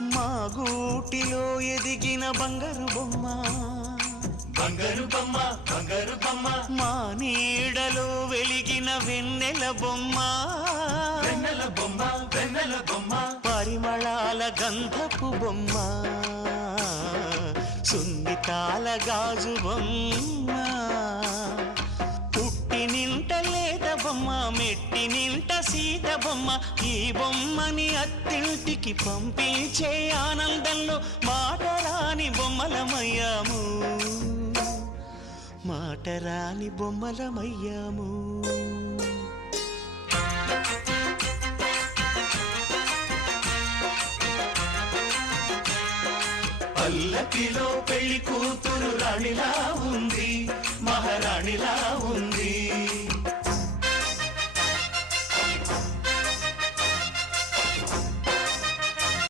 మా గూటిలో ఎదిగిన బంగారు బొమ్మ, బంగారు బొమ్మ, బంగారు బొమ్మ, మా నీడలో వెలిగిన వెన్నెల బొమ్మ, వెన్నెల బొమ్మ, వెన్నెల బొమ్మ, పరిమళాల గంధపు బొమ్మ, సున్నితాల గాజు బొమ్మ, పుట్టినింట లేత బొమ్మ, మెట్టినింట సీత బొమ్మ. ఈ బొమ్మని అత్తింటికి పంపించే ఆనందంలో మాటరాని బొమ్మలమయ్యాము, మాటరాని బొమ్మలమయ్యాము. పల్లకిలో పెళ్లి కూతురు రాణిలా ఉంది, మహారాణిలా ఉంది.